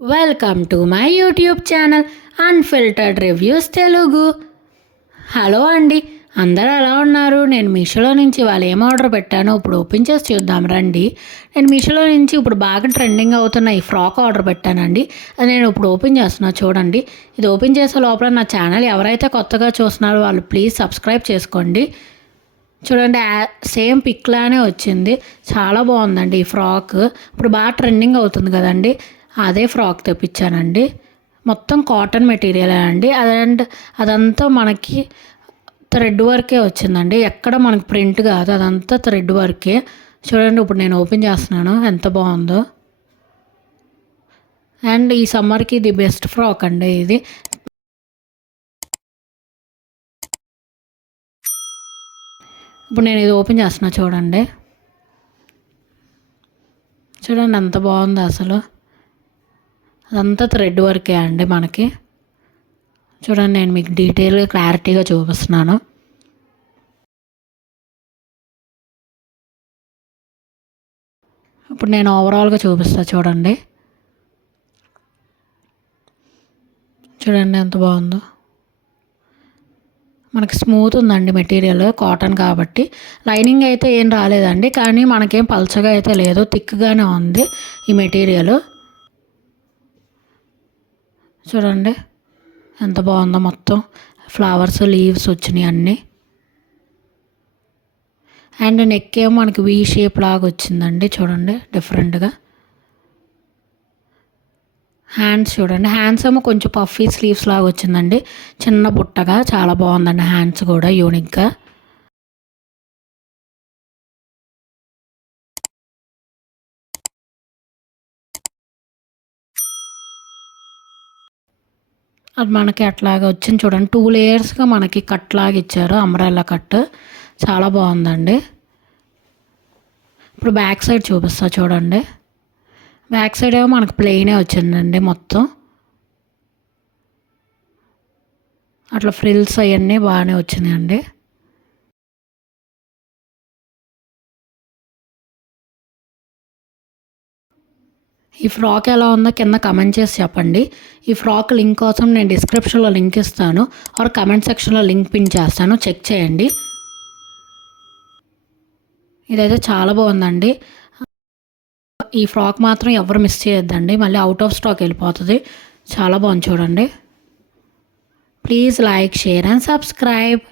Welcome to my YouTube channel unfiltered reviews Telugu. Hello అండి, అందరూ ఎలా ఉన్నారు? నేను మీషోలో నుంచి వాళ్ళు ఏం ఆర్డర్ పెట్టానో ఇప్పుడు ఓపెన్ చేసి చూద్దాం రండి. నేను మీషోలో నుంచి ఇప్పుడు బాగా ట్రెండింగ్ అవుతున్న ఈ ఫ్రాక్ ఆర్డర్ పెట్టానండి. అది నేను ఇప్పుడు ఓపెన్ చేస్తున్నా చూడండి. ఇది ఓపెన్ చేసే లోపల నా ఛానల్ ఎవరైతే కొత్తగా చూస్తున్నారో వాళ్ళు ప్లీజ్ సబ్స్క్రైబ్ చేసుకోండి. చూడండి, సేమ్ పిక్ లానే వచ్చింది. చాలా బాగుందండి ఈ ఫ్రాక్. ఇప్పుడు బాగా ట్రెండింగ్ అవుతుంది కదండి, అదే ఫ్రాక్ తెప్పించానండి. మొత్తం కాటన్ మెటీరియల్ అండి. అదంతా మనకి థ్రెడ్ వర్కే వచ్చిందండి. ఎక్కడ మనకి ప్రింట్ కాదు, అదంతా థ్రెడ్ వర్కే. చూడండి, ఇప్పుడు నేను ఓపెన్ చేస్తున్నాను, ఎంత బాగుందో. అండ్ ఈ సమ్మర్కి ఇది బెస్ట్ ఫ్రాక్ అండి. ఇది ఇప్పుడు నేను ఇది ఓపెన్ చేస్తున్నా చూడండి. చూడండి ఎంత బాగుందో అసలు. అదంతా థ్రెడ్ వర్కే అండి మనకి. చూడండి, నేను మీకు డీటెయిల్గా క్లారిటీగా చూపిస్తున్నాను. ఇప్పుడు నేను ఓవరాల్గా చూపిస్తాను చూడండి. చూడండి ఎంత బాగుందో. మనకి స్మూత్ ఉందండి మెటీరియల్, కాటన్ కాబట్టి. లైనింగ్ అయితే ఏం రాలేదండి, కానీ మనకేం పల్చగా అయితే లేదు, థిక్గానే ఉంది ఈ మెటీరియల్. చూడండి ఎంత బాగుందో. మొత్తం ఫ్లవర్స్, లీవ్స్ వచ్చినాయి అన్నీ. అండ్ నెక్ ఏమో మనకి వీ షేప్ లాగా వచ్చిందండి. చూడండి డిఫరెంట్గా. హ్యాండ్స్ చూడండి, హ్యాండ్స్ ఏమో కొంచెం పఫీ స్లీవ్స్ లాగా వచ్చిందండి, చిన్న బుట్టగా. చాలా బాగుందండి హ్యాండ్స్ కూడా యూనిక్గా. అది మనకి అట్లాగా వచ్చింది చూడండి. 2 లేయర్స్గా మనకి కట్ లాగా ఇచ్చారు, అంబ్రెల్లా కట్. చాలా బాగుందండి. ఇప్పుడు బ్యాక్ సైడ్ చూపిస్తా చూడండి. బ్యాక్ సైడ్ ఏమో మనకు ప్లెయినే వచ్చిందండి మొత్తం. అట్లా ఫ్రిల్స్ అవన్నీ బాగానే వచ్చినాయండి. ఈ ఫ్రాక్ ఎలా ఉందో కింద కమెంట్ చేసి చెప్పండి. ఈ ఫ్రాక్ లింక్ కోసం నేను డిస్క్రిప్షన్లో లింక్ ఇస్తాను, ఆర్ కమెంట్ సెక్షన్లో లింక్ పిన్ చేస్తాను, చెక్ చేయండి. ఇదైతే చాలా బాగుందండి. ఈ ఫ్రాక్ మాత్రం ఎవరు మిస్ చేయొద్దండి, మళ్ళీ అవుట్ ఆఫ్ స్టాక్ వెళ్ళిపోతుంది. చాలా బాగుంది చూడండి. Please like, share and subscribe.